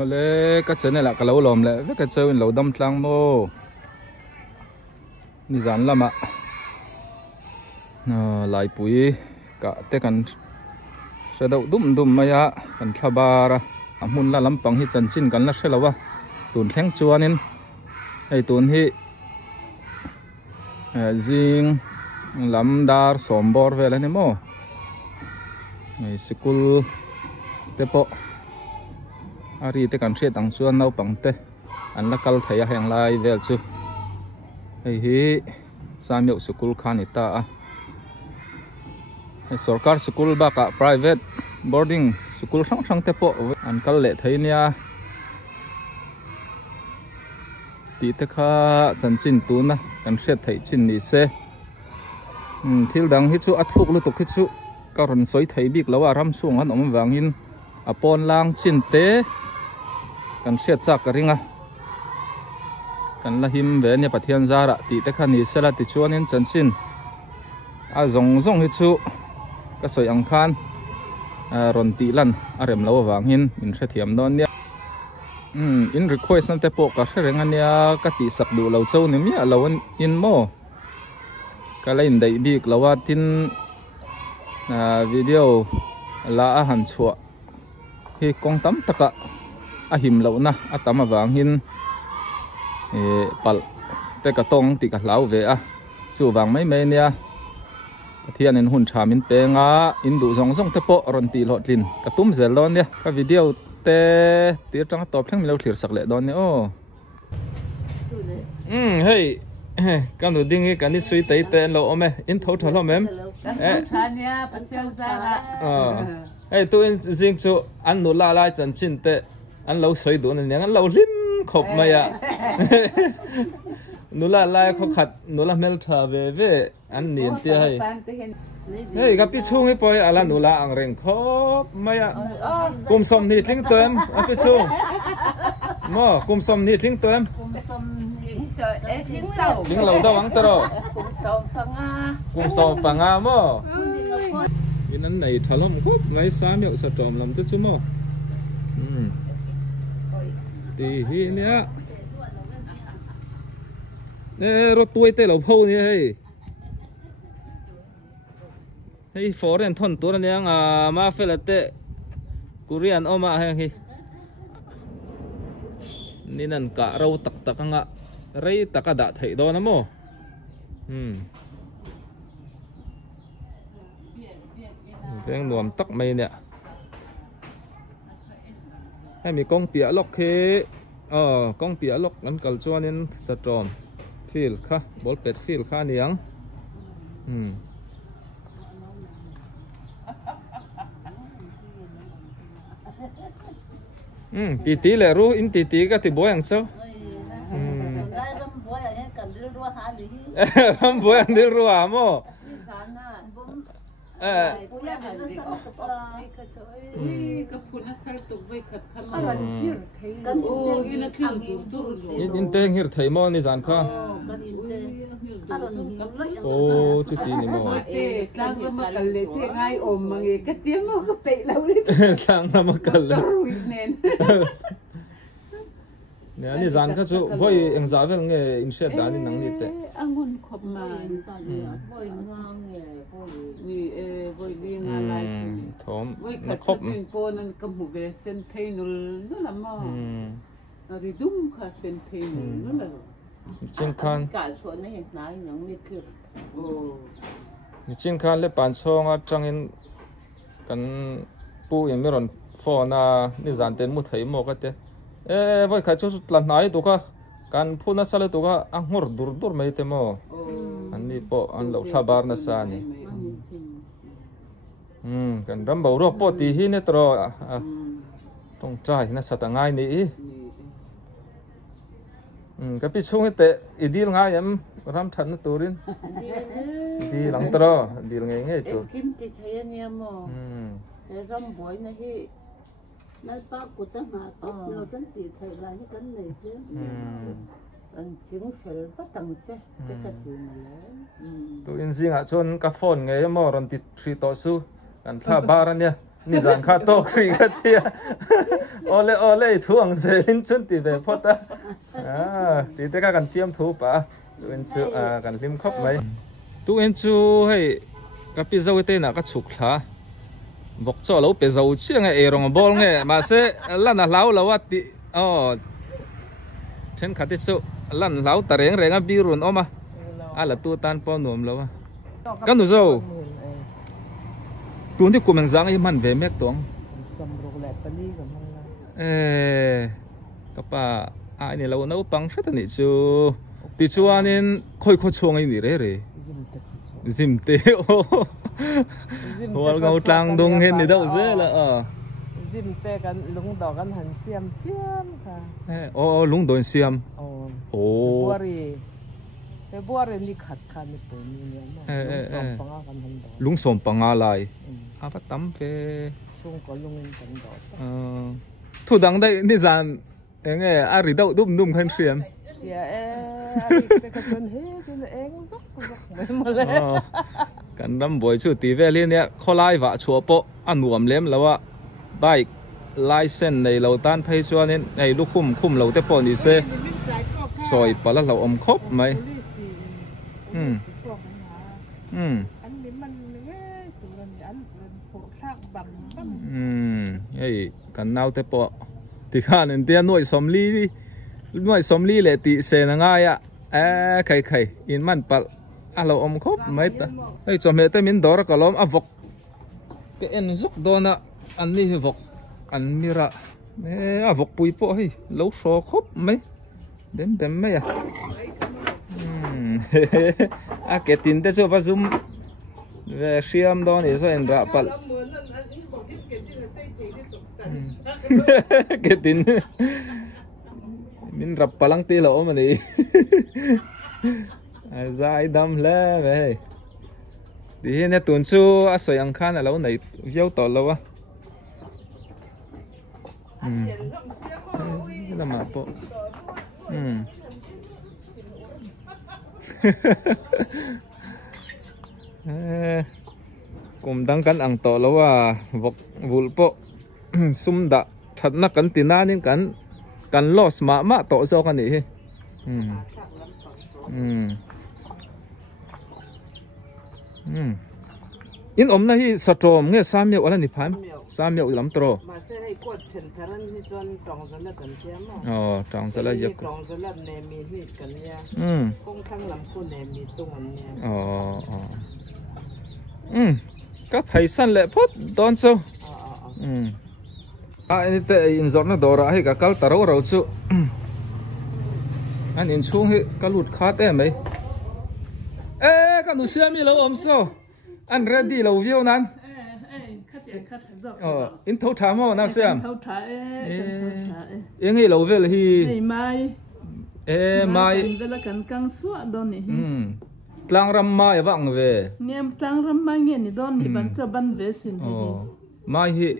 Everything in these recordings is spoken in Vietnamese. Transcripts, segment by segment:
Ole cái chân này là cái lẩu lòm lẹ với cái chơi lẩu đâm trăng mô ni dán lắm ạ. Lại bụi cả té cần sẽ đậu đum mày ạ cần thà ba ra muốn là lắm bằng hi chân xin cần là sẽ là ba tuần thang chua nên hay tuần hi riêng lắm dar sombor về là nem mô này school tepo ari te kan hriat ang chuan no pangte an la kal thei a heng lai vel chu hei hi samyau school khan ita a sarkar school ba ka private boarding school sang te po an kal le thei nia ti te kha chan chin tu na kan hriat thei chin ni se thil dang hi chu athuk lu tuk hi chu ka ron soi thei bik lawa ram chung an om wangin apon lang chin te kan hriat chak ka ringa kan la him ve nia pathian zara ti te khan ni sela ti chuanin chanchin a zong hi chu ka soi ang khan ron ti lan a rem lo wangin min hre thiam non nia in request an te po ka hreng ania ka ti sak du lo chau ni mi a lo in mo ka lain dai bik lawa tin video la a han chua hi kong tam taka a him lo na atam awangin pal te ka tong ti ka hlau ve a chu wang mai mai nia thian in hun thamin pe nga in du zong te po ron ti lo tlin ka tum zel lon nia ka video te ti tang top thang mi lo thlir sak le don ni o hey kan du ding hi kan ni sui te te lo ome in tho thalo mem thania pathian zara hey tu in jing chu an nu la lai chan chin te an lo soi du ni an lo lim khop mai a nu la lai kho khat nu la mel tha ve an nin tia hai hey ga pi chung hi poi ala nu la ang reng khop mai a kum som ni tling toem a pi chung mo kum som ni tling toem tling lo da wang taro kum som panga mo in an này thà lắm khóc ngay xa miệng sợ trộm làm tức chứ mà thì hi nhá nè rồi tuổi tê lẩu phâu nhá hey phổ đèn thon tuổi này mà phải là tê Korean ôm à hay nên ăn cả rau tắc ngạ rây tắc đã thấy đó nè mô cái nuông tắc mây nè hay mi con pía lóc khé con pía lóc ăn cào cho nên sạch tròn phil kha bol pet phil kha niang tí lẹ ru in tí cái thì bố ăn sao ram bố ăn đi ru à mô in teng hir thầy mo ni zan kha ô chú tí ni mo sang ra mà cần lệ thế ngay ôm mà nghe cái tiếng nó có bị lâu đi sang ra mà cần lệ nè ni zan kha chú voi ang za vel nge in shed dan ni nang ni te ang hun khop mà voi ngang nge voi đi nga lại thom nó khop sen po nan kam hu ve sen pay nul nó là mo nó đi đúng kha sen pay nul nó là chin khan cả số này hiện nay những này kia chin khan le pan chong a changin kan pu yang meron phone na ni zan ten mu thei mo ka te voi kha chu tlan nai tu ka kan phuna sale tu ka ang hor dur mai te mo an ni po an lo tha bar na sa ni kan ram bo ro po ti hi ne tro tong chai na sa ta ngai ni cái pi chung te idil nga yam ram than na turin di lang tro dil nge tu kim ti thaya ni mo ram boy na hi nal pa ko ta ma lo tan ti thai la ni kan nei che an ching fel fa tang che te ka ti ma le tu in zinga chon ka phone nge mo ron ti 3 to su kan tha bar ania นี่จานข้าโต๊ะที่ก็เที่ยโอเล่ทวงเซลินชุนตีเวพอตาตีแต่กันเทียมทูปะตัวเอ็นชูกันริมครบไหมตัวเอ็นชูให้กับพี่เจ้าเต้น่ะก็ฉุกขาบอกจ่อเราไปเจ้าเชี่ยงไอรองบอลไงมาเสลั่นเหลาเราว่าตีฉันขัดที่สุลั่นเหลาตะเรงอ่ะบีรุนออกมาอะไรตัวตันปอนวมแล้ววะกันดูเจ้าตัวที่กูมันจังไอ้มันเวเมกตัวสมรูปแหลกปนีกับมันก็ป่านี่เราเอาปังชัดนี่จูติจูอันนี้ค่อยชงไอ้นี่เร่ซิมเตโอหัวเราตังดงเห็นนี่เด้อเจ้าละซิมเตกันลุงดอกกันหันเสียมเจียมค่ะลุงโดนเสียมบัวเรนี่ขัดคันนี่ปุ่นนี่เนี่ยลุงสมปังกันหันดอกลุงสมปังอะไรapa tampe sung ko lungin kan dot thu dang dai ni zan enge ari dau dum khan siam ya ari te ka chon he tin eng zok mai male kan ram boi chu ti ve le ne kholai wa chua po anuam lem lawa bike license nei lo tan phai chuan in nei lu khum lo te po ni se soi pala lo om khop maiไอ้กันนาวแต่ปอที่ข้านั่นเตี้ยหน่วยสมลีเลยติเสนง่ายอ่ะใครอินมันปัลเราอมครบไม่ตาไอ้จอมเฮตมินดอร์ก็ล้อมอวกก็เอ็นซุกโดนอ่ะอันนี้วกอันมิระอวกปุยปอให้เราโซครบไหมเด่นไหมอ่ะเกตินแต่ชัวร์ซุ่มเวชียมโดนอีส่วนระปัลKetin min rap palang ti lo mà đi dài đâm lẽ vậy thì hiện nay tuần sau à sợi ăn khan là lâu này giấu tỏ lâu á cái là mà bộ cùng đăng cắn ăn tỏ lâu à vọc vụt bộ sum đã thật là cắn tiền na nên cắn loss mà tổ do cái này in này sát trộm nghe sam miêu là nị phán sam miêu lắm trò mà sẽ hay quật thền tharen thì chọn trồng ra là cần kiếm trồng ra là giật trồng ra là nề mì thì cần nha không thăng làm cô nề mì tung anh nha các thầy săn lệ phốt đón châu ini te in zorna dora hi ka kal taro ro chu an in chung hi kalut khat mai ka nu siami lo om so an ready lo view nan khat zo in thau tha mo na siam thau tha eng hi lo vel hi mai mai vel kan kang suwa don ni tlang ram mai wang ve nem tlang ram mai nge ni don ni ban cha ban ve sin mai hi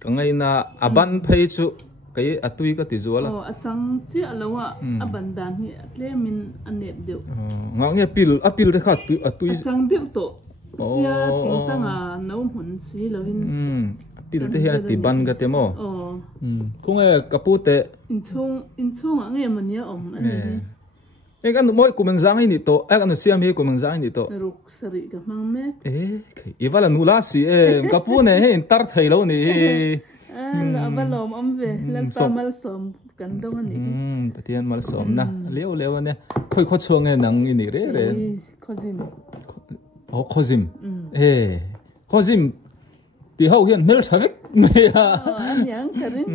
cái ngày na aban phê chu cái atui cái tí zuala achang chi alawa aban dan hi atle min anep deu ngao nge apil de khat atui achang deu to sia ting tanga no hun si lovin apil te hi ti ban ga te mo kung e kapute in chung ange mania om ani kan moi kumang zang ini to kan siam hi kumang zang ini to ruk sari ka mang me iwala nula si kapune he tar thai lo ni la balom om ve lan pa mal som kan dong ani patian mal som na leo ne khoi chuang e nang ini re khozim khozim ti hau hian mel thavek me an yang karin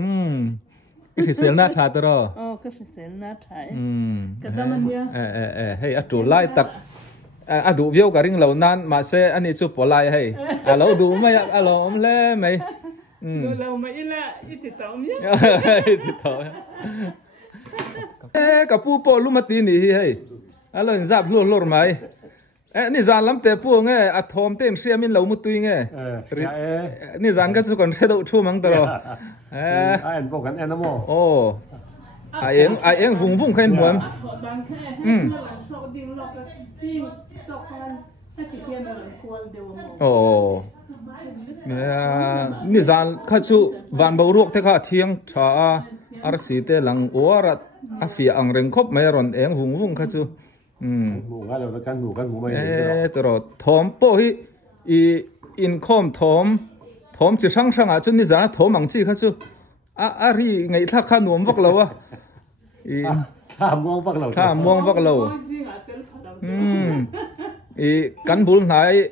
cái sel na tha tro cái sel na thai cái đó mình nhá hey atu lai tak adu viu ka ring lo nan ma se ani chu polai hey alo du mai alo om le mai lo mai ila iti taw mi iti taw ka pu po lu ma ti ni hey alo in zap lor mai ni zan lam te pu nge a thom ten siamin lo mu tui nge ni zan ka chu kon thedo thu mang tro anh bộ cái em mo ai em vùng khen muộn ồ nè dàn khát chú van bầu ruột thế cả thiêng cha ar sĩ tê lăng ủa ra phía ang rừng khóc mấy rồi em hùng hùng khát chú ngủ ngay rồi căn ngủ mấy rồi thom po hi income thom chỉ sang sang à chú nè dàn thom mang chi khát chú ri ngày thắc khăn nuông vắt lâu à tham mong vắt lâu cán bún này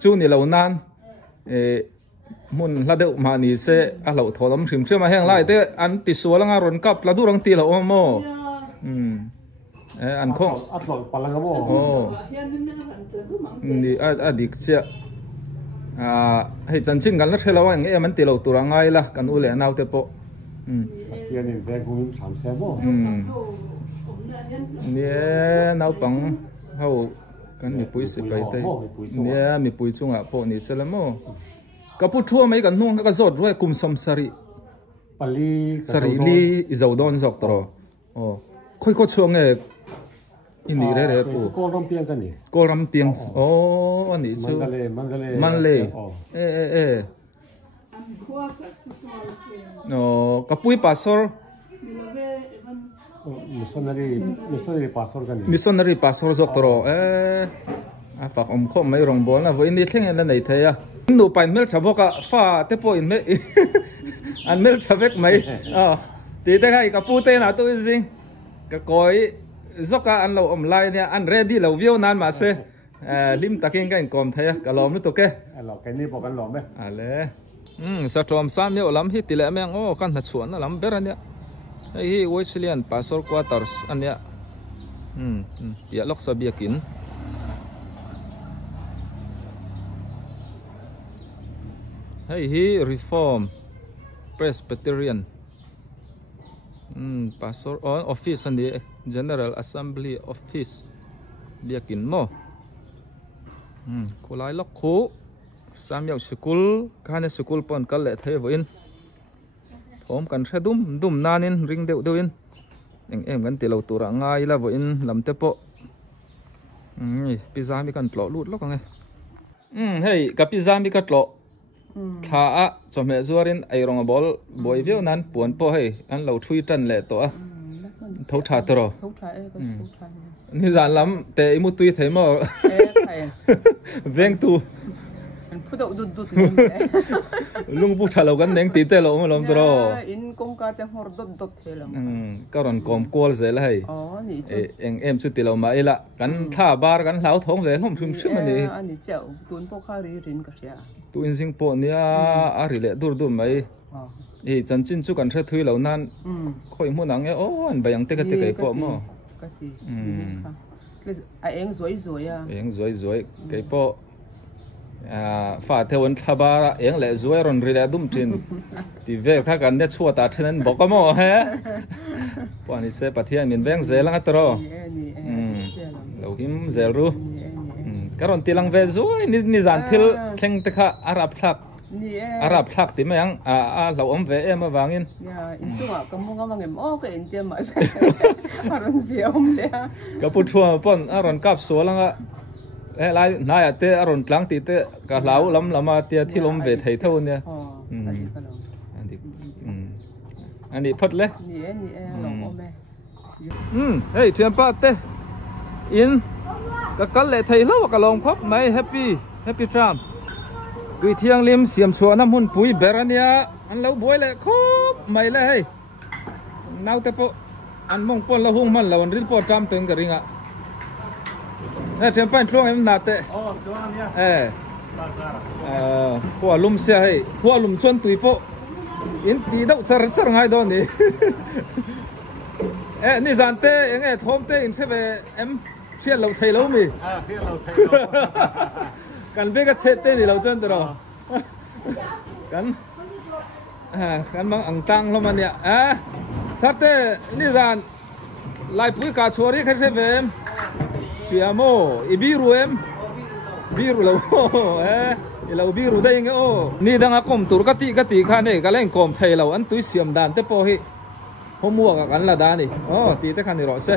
chú nè lâu nan mun la deuh ma ni se a lo tholam hrim hrim a heng lai te an ti sualanga ron kap la du rang ti lo mo an khong atlo palanga mo ni a dik che hei chanchin kan la thelawa nge man ti lo turangai la kan ule naw te po sia ni ve kum sam se mo ni naw pang hau kan mi pui se kai te ni mi pui chunga po ni selamo kapu thua mấy cái nuông cái giọt rồi cùng sầm sari sari li dầu đòn dọc tro khôi khôi chuông này in đi đấy pu cô ram piang anh ấy chú manle kapui pastor missionary pastor dọc tro phạc khom mấy rong bol na với in đi theng là này thấy à nụ pan mel chabok à pha te po in me an mel chabek mai ti te khai ka pu te na tu jing ka koi zoka an lo om lai nia an ready lo view nan ma se lim taking ka in kom thaya ka lom tu ke lo cái ni pok an lom me ale sa trom sam yo lam hi ti le meng kan na chuan na lam ber ania hi Wesleyan Pastor Quarters ania ya lok sa biakin hi Reform Presbyterian pastor office and the General Assembly office biakin mo kulai lok khu samyak school kane school pon kal le the voin thom kan thre dum nanin ring deuh deuin em kan ti lo tura ngai la voin lam te po pizza mi kan tlo lut lok nge hey ka pizza mi ka tlo tha a chome zuarin ai rong bol boy view nan puan po hei an lo thui tan le to a thau tha tro ni zan lam te imu tui thei mo veng tu an phu do dut lung bu thalo kan neng ti te lo mo lom tro in kong ka te hor dot thelam ka ron kom kol ze la hei ni em chu ti lo ma ela kan tha bar kan lau thong ve hlom thum thim ani ani cheu tun po kha rin ka sia tu in sing po nia a ri le dur mai chanchin chu kan thre thui lo nan khoi mu nang e an bayang te ka te kai po mo ka ti a eng zoi kai po fa the won thabara eng le zoi ron ri la dum tin ti ve kha kan ne chua ta thenen bok mo he pani se pathian min veng ze lang atro lo him zel ru karon tilang ve zoi ni zan thil thleng te kha arab thak ti mayang lo om ve em awangin in chunga kamunga mangem ka in tiam ma sa aron siom le ka pu thua pon aron kap so langa lai nai ate aron tlang ti te ka lau lam lama tia thilom ve thei thau ne ani phat le ni lo ome hey thiam pa te in ka kal le thei lo ka long khop mai happy tram gui thiang lim siam chua nam hun pui berania an lo boi le khop mai le hey nau te po an mong pon la hung man lawan ril po tram teng ka ringa thiam pa thlong em na te po lum se hey po lum chon tui po in ti dau char ngai do ni ni zan te enge thom te in se ve em chian lo thei lo mi kan be ka chet te ni lo chen tro kan mang ang tang lo man ya thar te ni zan lai pui ka chori kha se ve siamo ibiru em biru lo lo biru dai nge ni dang akom tur ka ti kha ne ka leng kom thei lo an tui siam dan te po hi homua ka kan la da ni ti te khan ni ro se